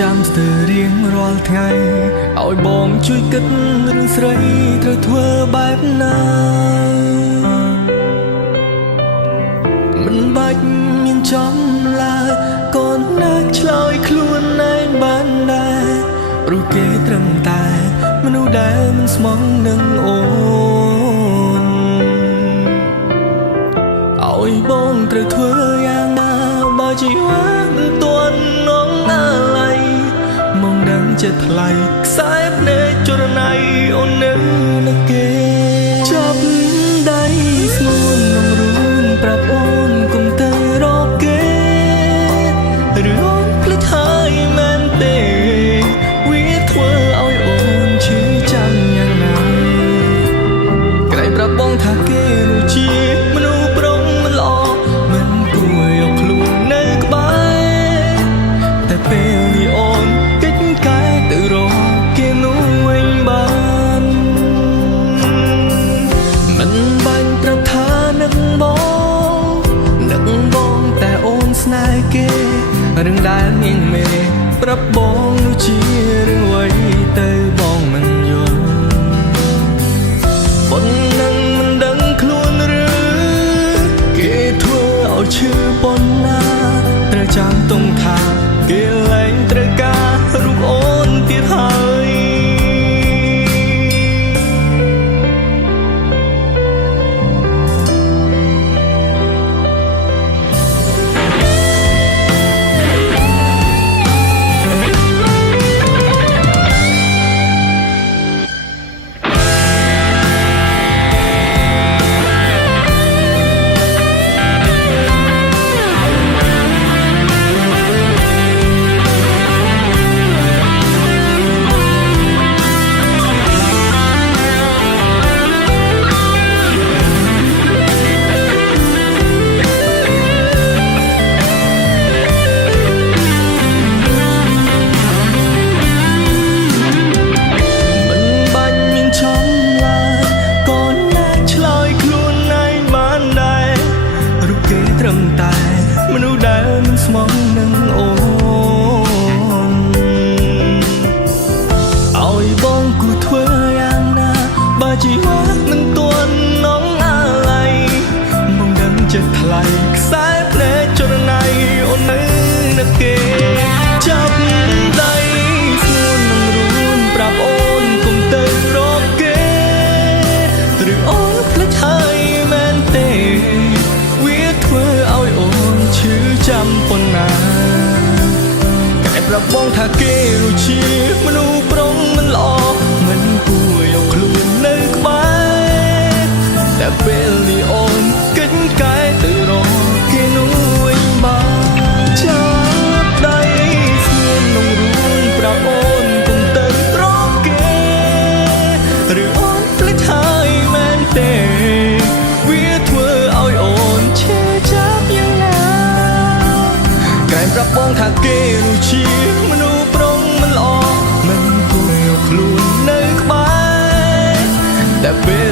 ចាំស្ទើររៀងរាល់ថ្ងៃឲ្យបងជួយគិតរឿងស្រីត្រូវធ្វើបែបណាមិនបាច់មានចំឡើយកូនណាឆ្លើយខ្លួនឯងបានដែរព្រោះគេត្រឹមតែមនុស្សដែលមិនស្មងនឹងអូនឲ្យបងត្រូវធ្វើយ៉ាងណាបើជីវិតមិនទាន់នងណាចិត្តថ្លៃខ្សែភ្នែកចរណៃអូននៅនឹងគេចាប់ដៃស្ងួននំរួនប្រាប់អូនកុំទៅរកគេឬអូនភ្លេចហើយមែនទេវាធ្វើឲ្យអូនឈឺចាំយ៉ាងណាក្រែងប្រាប់បងថាគេនោះជាមនុស្សប្រុងមិនល្អមិនគួរយកខ្លួននៅក្បែរតែពេលនេះអូនទៅរកគេនោះវិញបានមិនបាញ់ប្រថានឹងបងតែអូនស្នេហ៍គេរឿងដែលនាងមេប្រាប់បងនោះជារឿងអ្វីទៅបងមិនយល់ប៉ុណ្ណឹងមិនដឹងខ្លួនឬគេធ្វើឲ្យឈឺប៉ុណ្ណាត្រូវចាំទុំថាគេលែងត្រូវការរូបអូនទៀតហើយតែមនុស្សដែលមិនស្មងនឹងអូនឲ្យបងគូធ្វើយ៉ាងណាបើជីវិតមិនទាន់នងអាឡ័យមកដឹងចិត្តថ្លៃខ្សែភ្នែកចរណៃអូននៅនឹងគេចាប់ដៃស្ងួននឹងរួនប្រាប់អូនកុំទៅរកគេឬអូនភ្លេចហើយមែនទេវាធ្វើឲ្យអូនឈឺចាំប៉ុណ្ណាតែប្រាប់បងថាគេនោះជាមនុស្សប្រុងមិនល្អមិនគួរយកខ្លួននៅក្បែរតែពេលនេះអូនកិច្ចកែទៅរកគេនោះវិញបានចាប់ដៃស្ងួននឹងរួនប្រាប់អូនកុំទៅរកគេឬអូនភ្លេចហើយមែនទេវាធ្វើឲ្យអូនឈឺចាប់យ៉ាងណាក្រែងប្រាប់បងថាគេនោះជាមនុស្សប្រុងមិនល្អមិនគួរយកខ្លួននៅក្បែរតែពេល